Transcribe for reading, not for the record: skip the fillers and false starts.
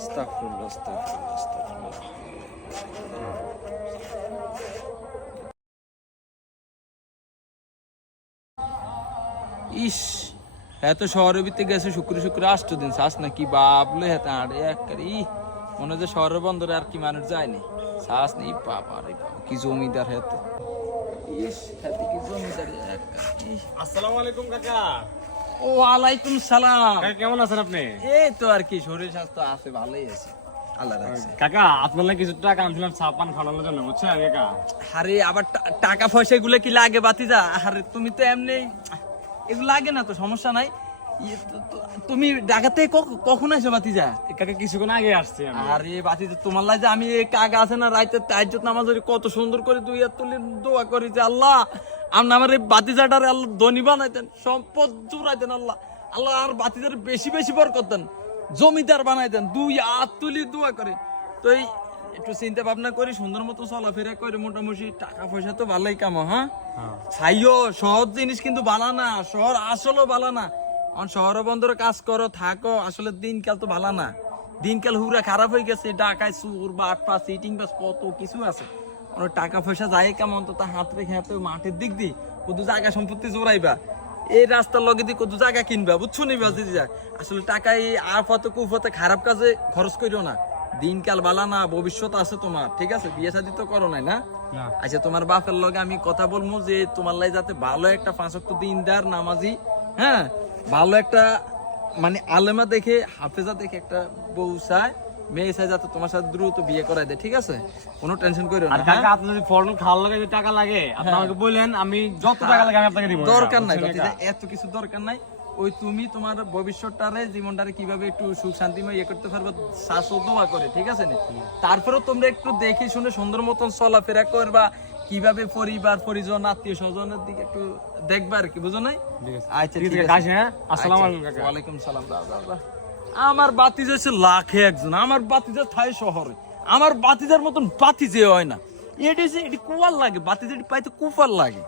আস্তাগফিরুল্লাহ, আস্তাগফিরুল্লাহ, আস্তাগফিরুল্লাহ। ইস, এত শহরের ভিতরে গেছে শুক্র শুক্র 8 দিন শ্বাস নাকি বাবলে হেতে আড়ে একবারে মনে হয় যে শহরের বন্দরে আর কি মানুষ যায়নি শ্বাস নেই বাবা রে বাবা, কি জমিদার হেতে। ইস, হেতে কি জমিদার একবারে। আসসালামু আলাইকুম কাকা। ওয়ালাইকুম সালাম। কাকা কেমন আছেন আপনি? এই তো আর কি, শরীর স্বাস্থ্য আছে, ভালোই আছে, আল্লাহ রাখছে। কাকা আপনার কিছু টাকা আনছিলাম চা পান খাওয়ানোর জন্য, বুঝছেন কাকা? আরে আবার টাকা পয়সা এগুলো কি লাগে বাতিজা? আরে তুমি তো এমনি, এগুলো লাগে না তো, সমস্যা নাই। তুমি ঢাকাতে কখন আসো বাতিজা? কাকা কিছুক্ষণ আগে আসছি আমি। আরে বাতিজা, তোমার লাগে আমি এই কাকা আছে না, রাইতে তাহাজ্জুদ নামাজ পড়ি, কত সুন্দর করে দুই হাত তুলে দোয়া করি যে আল্লাহ আপনি আমার এই বাতিজাটারে আল্লাহ ধনী বানাইতেন, সম্পদ জুড়াইতেন আল্লাহ, আল্লাহ আর বাতিজার বেশি বেশি বরকত দেন, জমিদার বানাইতেন, দুই হাত তুলি দোয়া করে। তো এই একটু চিন্তা ভাবনা করি, সুন্দর মতো চলাফেরা করে, মোটামুটি টাকা পয়সা তো ভালোই কামো। হ্যাঁ ছাইও সহজ জিনিস কিন্তু ভালো না, শহর আসলেও ভালো না। শহর বন্দরে কাজ করো থাকো, আসলে দিনকাল তো ভালো না, দিনকাল হুরা খারাপ হয়ে গেছে। ঢাকায় সুর বা আটপা সিটিং বাস কত কিছু আছে, অনেক টাকা পয়সা যায় কেমন, তো তা হাত রেখে হাতে মাঠের দিক দিয়ে কত জায়গা সম্পত্তি জোড়াইবা, এই রাস্তার লগে দিয়ে কত জায়গা কিনবা, বুঝছো নি বাজি যা। আসলে টাকা এই আফতে কুফতে খারাপ কাজে খরচ করিও না, দিনকাল বালা না, ভবিষ্যৎ আছে তোমার, ঠিক আছে? বিয়ে শাদী তো করো নাই না? আচ্ছা, তোমার বাপের লগে আমি কথা বলবো যে তোমার লাই যাতে ভালো একটা 5 ওয়াক্ত দিনদার নামাজি, হ্যাঁ ভালো একটা মানে আলেমা দেখে, হাফেজা দেখে একটা বউ চায়, মেয়ে চায়, যাতে তোমার সাথে দ্রুত বিয়ে করাই দেয়, ঠিক আছে? কোনো টেনশন করিও না। আর কাকা আপনার যদি ফর্ম খাওয়ার লাগে যদি টাকা লাগে আপনি আমাকে বলেন, আমি যত টাকা লাগে আমি আপনাকে দিব। দরকার নাই বাতিজা, এত কিছু দরকার নাই। ওই তুমি তোমার ভবিষ্যৎটারে, জীবনটারে কিভাবে একটু সুখ শান্তিময় ইয়ে করতে পারবে, শাসো দোয়া করে, ঠিক আছে না? তারপরেও তোমরা একটু দেখে শুনে সুন্দর মতন চলাফেরা করবা, কিভাবে পরিবার পরিজন আত্মীয় স্বজনের দিকে একটু দেখবা আর কি, বুঝো নাই? আচ্ছা ঠিক আছে, হ্যাঁ আসসালামু আলাইকুম কাকা। ওয়ালাইকুম সালাম। আমার বাতিজা হচ্ছে লাখে একজন, আমার বাতিজা থাই শহরে, আমার বাতিজার মতন বাতিজে হয় না। এটি কুয়ার লাগে, বাতিজা পাইতে কুফার লাগে।